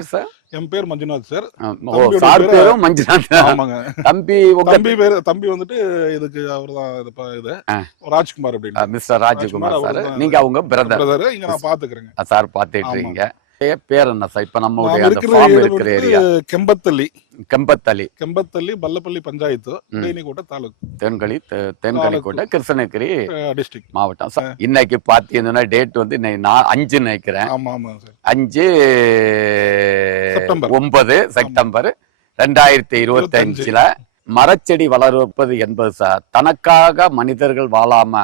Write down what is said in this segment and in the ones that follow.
பேர் சார் என் பேர் Manjunath sir sir பேரு- பேரும் மஞ்சுநாத் ஆமாங்க. தம்பி தம்பி பேரு தம்பி வந்துட்டு இதுக்கு அவர்தான் இது ப- இது. ராஜ்குமார் அப்படின்னு மிஸ்டர் ராஜகுமார் சார். நீங்க அவங்க பிரதர் இங்க நான் பாத்துக்கிறேங்க. சார் பாத்துட்டு இருக்கீங்க. பேர் என்ன சார் இப்ப நம்ம அந்த இருக்கிற ஃபார்ம் ஏரியா இருக்கிற வந்துட்டு ஏரியா. கெம்பத்தள்ளி. கெம்பத்தளி கெம்பத்தள்ளி பல்லப்பள்ளி பஞ்சாயத்து தேனிக்கோட்டை தாலுக். தென்களி தெ- தென்கலிக்கோட்டை கிருஷ்ணகிரி டிஸ்ட்ரிக்ட் மாவட்டம். சார் இன்னைக்கு பாத்தீங்கன்னா டேட் வந்து இன்னைக்கு நான் அஞ்சு நினைக்கிறேன். ஆமா ஆமா சார். அஞ்சு செப்டம்பர். ஒன்பது செப்டம்பர் ரெண்டாயிரத்தி இருபத்தி அஞ்சுல மரச்செடி வளர்ப்பது என்பது சார் தனக்காக மனிதர்கள் வாழாம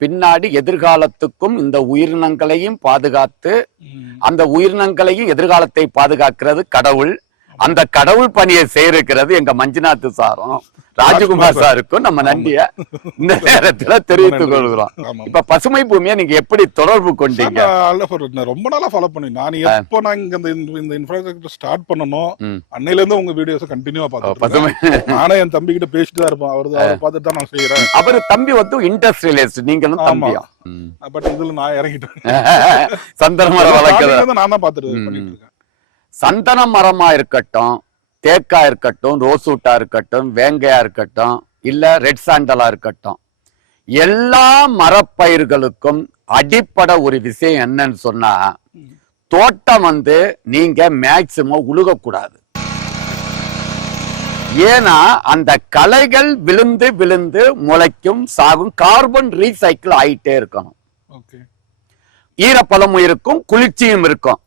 பின்னாடி எதிர்காலத்துக்கும் இந்த உயிரினங்களையும் பாதுகாத்து. அந்த உயிரினங்களையும் எதிர்காலத்தை பாதுகாக்கிறது கடவுள் அந்த கடவுள் பணியை செய்திருக்கிறது எங்க மஞ்சுநாத் சாரும் ராஜகுமார் சாருக்கும் நம்ம நன்றிய இந்த நேரத்துல தெரிவித்துக் கொள்கிறோம். இப்ப பசுமை பூமியை நீங்க எப்படி தொடர்பு கொண்டீங்க? ரொம்ப நாளா ஃபாலோ பண்ணி நான் எப்போ நான் இங்க இந்த இந்த இன்ஃப்ராஸ்ட்ரக்சர் ஸ்டார்ட் பண்ணனோ ம். அன்னையில இருந்து உங்க வீடியோஸ் கண்டினியூவா ஓ, பார்த்துட்டு பசுமை. நானே என் தம்பி கிட்ட பேசிட்டு தான் இருப்பேன். அவரு அவரை பார்த்துட்டு தான் நான் செய்யறேன் அவரு தம்பி வந்து இண்டஸ்ட்ரியலிஸ்ட் நீங்களும் ம். பட் இதுல நான் இறங்கிட்டேன். ல இருந்து நான் தான் பார்த்துட்டு பண்ணிட்டு இருக்கேன். சந்தன மரமா இருக்கட்டும் தேக்கா இருக்கட்டும் ரோசூட்டா இருக்கட்டும் வேங்கையா இருக்கட்டும் இல்ல ரெட் சாண்டலா இருக்கட்டும் எல்லா மரப்பயிர்களுக்கும் அடிப்படை ஒரு விஷயம் என்னன்னு சொன்னா தோட்டம் வந்து நீங்க மேக்சிமம் உழுகக்கூடாது. ஏன்னா அந்த களைகள் விழுந்து விழுந்து முளைக்கும் சாகும் கார்பன் ரீசைக்கிள் ஆயிட்டே இருக்கணும். ஓகே ஈரப்பதமும் இருக்கும் குளிர்ச்சியும் இருக்கும்.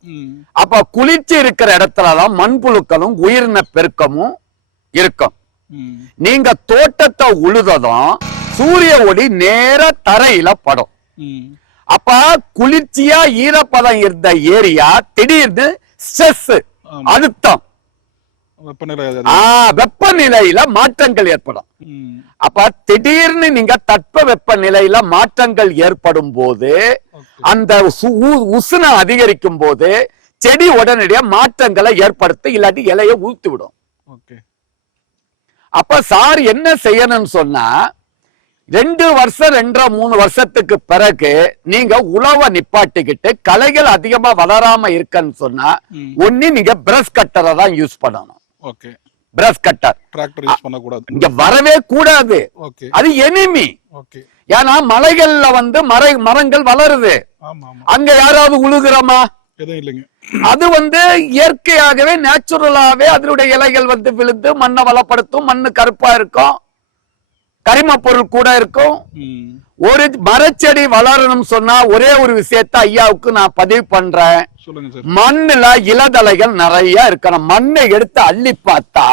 அப்ப குளிர்ச்சி இருக்கிற இடத்துலதான் மண்புழுக்களும் உயிரின பெருக்கமும் இருக்கும். நீங்க தோட்டத்தை உழுததும் சூரிய ஒளி நேர தரையில படும். அப்ப குளிர்ச்சியா ஈரப்பதம் இருந்த ஏரியா திடீர்னு ஸ்ட்ரெஸ். அழுத்தம். வெப்பநிலையில மாற்றங்கள் ஏற்படும். அப்ப திடீர்னு நீங்க தட்ப வெப்ப நிலையில மாற்றங்கள் ஏற்படும் போது. அந்த சு- உ- உஷ்ணம் அதிகரிக்கும் போது செடி உடனடியா மாற்றங்களை ஏற்படுத்த இல்லாட்டி இலைய ஊத்து விடும் அப்ப சார் என்ன செய்யணும்னு சொன்னா ரெண்டு வருஷம் ரெண்டரை மூணு வருஷத்துக்கு பிறகு நீங்க உழவை நிப்பாட்டிக்கிட்டு களைகள் அதிகமா வளராம இருக்கன்னு சொன்னா. ஒண்ணு நீங்க பிரஷ் கட்டரை தான் யூஸ் பண்ணணும் okay. Brush cutter tractor use பண்ணக்கூடாது. இங்க வரவே கூடாது. அது எனிமி ஓகே. ஏன்னா மலைகள்ல வந்து மர மரங்கள் வளருது. அங்க யாராவது உழுகுறோமா? எதுவும் இல்லைங்க. அது வந்து இயற்கையாகவே நேச்சுரலாவே அதனுடைய இலைகள் வந்து விழுந்து மண்ணை வளப்படுத்தும் மண்ணு கருப்பா இருக்கும். கரிம பொருள் கூட இருக்கும். ஒரு மரச்செடி வளரணும் சொன்னா ஒரே ஒரு விஷயத்த ஐயாவுக்கு நான் பதிவு பண்றேன். மண்ணுல இலதலைகள் நிறைய இருக்கணும். மண்ணை எடுத்து அள்ளி பார்த்தா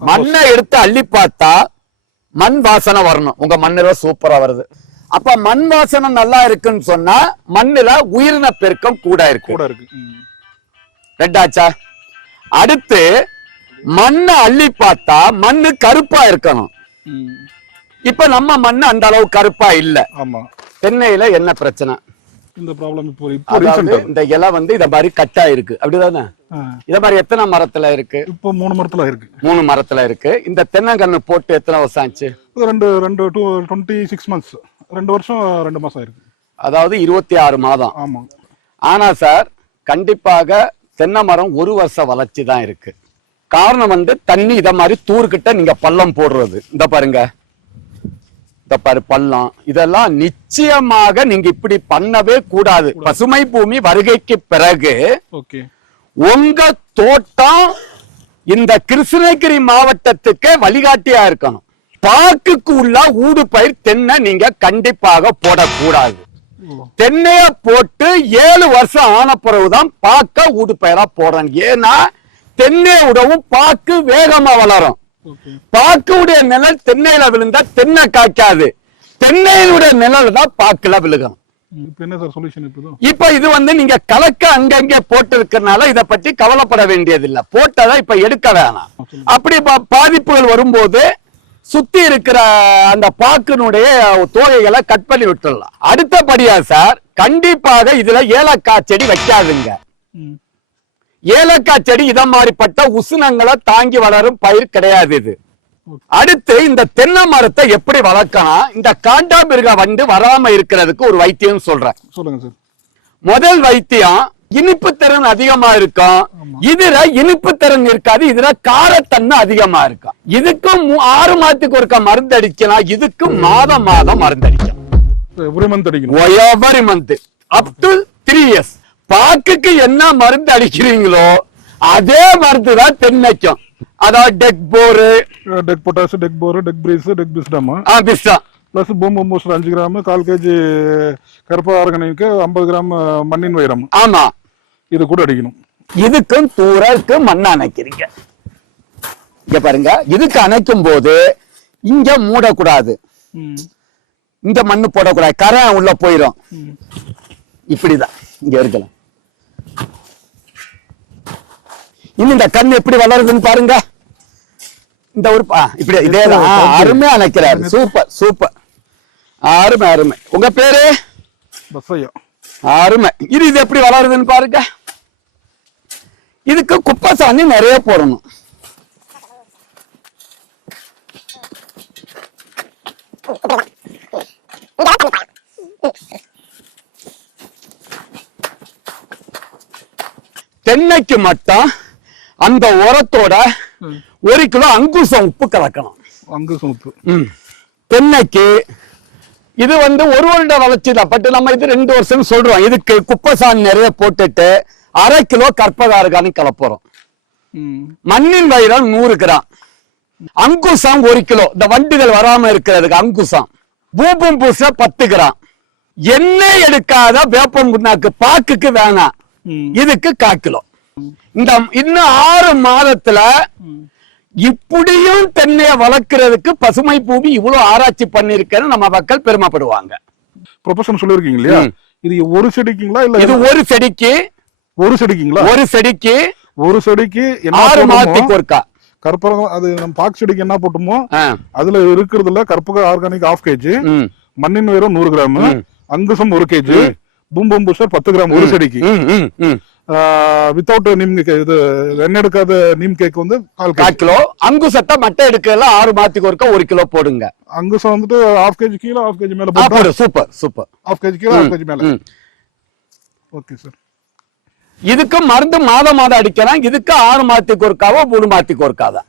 மண்ணை எடுத்து அள்ளி பார்த்தா மண் வாசனை வரணும். உங்க மண்ணுல சூப்பரா வருது. அப்ப மண் வாசனை நல்லா இருக்குன்னு சொன்னா மண்ணுல உயிரின பெருக்கம் கூட இருக்கு. கூட இருக்கு. ரெண்டாச்சா? அடுத்து மண்ணை அள்ளி பார்த்தா மண்ணு கருப்பா இருக்கணும். இப்ப நம்ம மண்ணு அந்த அளவு கருப்பா இல்ல. ஆமா. தென்னையில என்ன பிரச்சனை? இந்த ப்ராப்ளம் இப்போ இப்போ அதாவது ரீசெண்டா இந்த இலை வந்து இத மாதிரி கட்டா இருக்கு. அப்படிதானே? இத மாதிரி எத்தனை மரத்துல இருக்கு? இப்போ மூணு மரத்துல இருக்கு. மூணு மரத்துல இருக்கு. இந்த தென்னங்கன்னு போட்டு எத்தனை வருஷம் ஆச்சு? ரெண்டு ரெண்டு டூ டுவெண்ட்டி சிக்ஸ் மந்த்ஸ் ரெண்டு வருஷம் ரெண்டு மாசம் இருக்கு அதாவது இருபத்தி ஆறு மாதம். ஆமா. ஆனா சார் கண்டிப்பாக தென்னை மரம் ஒரு வருஷ வளர்ச்சி தான் இருக்கு. காரணம் வந்து தண்ணி இத மாதிரி தூர்கிட்ட நீங்க பள்ளம் போடுறது. இந்த பாருங்க. இந்த பாரு பள்ளம். இதெல்லாம் நிச்சயமாக நீங்க இப்படி பண்ணவே கூடாது. பசுமை பூமி வருகைக்கு பிறகு உங்க தோட்டம் இந்த கிருஷ்ணகிரி மாவட்டத்துக்கு வழிகாட்டியா இருக்கணும். பாக்குக்கு உள்ள ஊடு பயிர் தென்னை நீங்க கண்டிப்பாக போடக்கூடாது. தென்னைய போட்டு ஏழு வருஷம் ஆன பிறகுதான் பாக்க ஊடு பயிரா போடணும் ஏன்னா தென்னை விடவும் பாக்கு வேகமா வளரும். பாக்குடைய நிழல் தென்னையில விழுந்தா தென்னை காய்க்காது. தென்னையினுடைய நிழல் தான் பாக்குல விழுகும். இப்போ இது வந்து நீங்க கலக்க அங்கங்க போட்டு இருக்கிறதுனால இத பத்தி கவலைப்பட வேண்டியதில்லை. போட்டதை இப்ப எடுக்க வேணாம். அப்படி பாதிப்புகள் வரும்போது சுத்தி இருக்கிற அந்த பாக்கினுடைய தோகைகளை கட் பண்ணி விட்டுடலாம். அடுத்தபடியா சார் கண்டிப்பாக இதுல ஏலக்காய் செடி வைக்காதுங்க. ஏலக்காய் செடி இத மாதிரிப்பட்ட உஷ்ணங்களை தாங்கி வளரும் பயிர் கிடையாது இது. அடுத்து இந்த தென்னை மரத்தை எப்படி வளர்க்கணும்? இந்த காண்டாமிருக வந்து வராம இருக்கிறதுக்கு ஒரு வைத்தியம் சொல்றேன். சொல்லுங்க சார். முதல் வைத்தியம் இனிப்பு திறன் அதிகமா இருக்கும். இதுல இனிப்பு திறன் இருக்காது இதுல காரத்தன்மை அதிகமா இருக்கும். இதுக்கும் ஆறு மாதத்துக்கு ஒருக்க மருந்து அடிக்கலாம் இதுக்கு மாதம் மாதம் மருந்து அடிக்கலாம் எவ்ரி மந்த் அடிக்கணும். Every month up to three years பாக்குக்கு என்ன மருந்து அடிக்கிறீங்களோ அதே மருந்து தான் தென்னைக்கும் அதாவது டெக் போரு டெக் பொட்டாஸ் டெக் போர் டெக் பிரீஸ் டெக் பிஸ்டம் பிஸ்டா பிளஸ் பூம் பூஸ்டர் அஞ்சு கிராம் கால் கேஜி கருப்பு ஆர்கனிக்கு ஐம்பது கிராம் மண்ணின் வைரம் ஆமா. இது கூட அடிக்கணும். இதுக்கும் தூரக்கு மண் அணைக்கிறீங்க. இங்க பாருங்க இதுக்கு அணைக்கும் போது இங்க மூடக்கூடாது. இங்க மண்ணு போடக்கூடாது. கரை உள்ள போயிடும் இப்படிதான். இங்க இருக்கலாம். இன்னும் இந்த கண் எப்படி வளருதுன்னு பாருங்க. இந்த ஒரு இப்படி இதேதான். ஆ, அருமையா அணைக்கிறாரு சூப்பர் சூப்பர். அருமை அருமை. உங்க பேரு? அருமை. இது இது எப்படி வளருதுன்னு பாருங்க. இதுக்கு குப்பை சாணி நிறைய போடணும். தென்னைக்கு மட்டும் அந்த உரத்தோட ஒரு கிலோ அங்குசம் உப்பு கலக்கணும். அங்கு சூப்பு ம். தென்னைக்கு இது வந்து ஒரு வருட வளர்ச்சி தான். பட் நம்ம இது ரெண்டு வருஷம் சொல்றோம். இதுக்கு குப்பை சாணி நிறைய போட்டுட்டு அரை கிலோ கற்பகாரகானி கலப்புறோம். மண்ணின் வைரம் நூறு கிராம். அங்குசம் ஒரு கிலோ. இந்த வண்டுகள் வராம இருக்கிறதுக்கு அங்குசம். பூபம் பூச பத்து கிராம். எண்ணெய் எடுக்காத வேப்பம் புண்ணாக்கு பாக்குக்கு வேணாம். இதுக்கு கால் கிலோ. இந்த இன்னும் ஆறு மாதத்துல இப்படியும் தென்னைய வளர்க்கறதுக்கு பசுமை பூமி இவ்வளவு ஆராய்ச்சி பண்ணிருக்கேன்னு நம்ம மக்கள் பெருமைப்படுவாங்க. ப்ரொபஷன் சொல்லிருக்கீங்க இல்லையா. இது ஒரு செடிக்குங்களா இல்ல இது ஒரு செடிக்கு ஒரு செடிக்குங்களா? ஒரு செடிக்கு ஒரு செடிக்கு ஆறு மாதத்துக்கு ஒருக்கா. கற்பகம் அது நம்ம பாக்கு செடிக்கு என்ன போட்டுமோ? அதுல இருக்கிறதுல கற்பக ஆர்கானிக் ஆஃப் கேஜி மண்ணின் உயரம் நூறு கிராம். அங்குசம் ஒரு கேஜி பூம்பம் பூஸ்டர் பத்து கிராம் ஒரு செடிக்கு. வித்தவுட் நீம் இது எண்ணெய் எடுக்காத நீம் கேக் வந்து கால் கால் கிலோ. அங்குசத்தை மட்டை எடுக்கல ஆறு மாதத்துக்கு ஒருக்கா ஒரு கிலோ போடுங்க. அங்குசம் வந்துட்டு ஆஃப் கேஜி கீழே ஆஃப் கேஜி மேல போடு. Super super. ஆஃப் கேஜி கீழே ஆஃப் கேஜி மேல. ஓகே சார் இதுக்கு மருந்து மாதம் மாதம் அடிக்கலாம். இதுக்கு ஆறு மாதத்துக்கு ஒருக்காவோ மூணு மாதத்துக்கு ஒருக்காதான்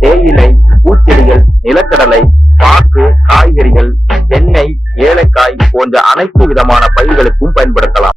தேயிலை பூச்செடிகள் நிலக்கடலை பாக்கு காய்கறிகள் தென்னை ஏலக்காய் போன்ற அனைத்து விதமான பயிர்களுக்கும் பயன்படுத்தலாம்.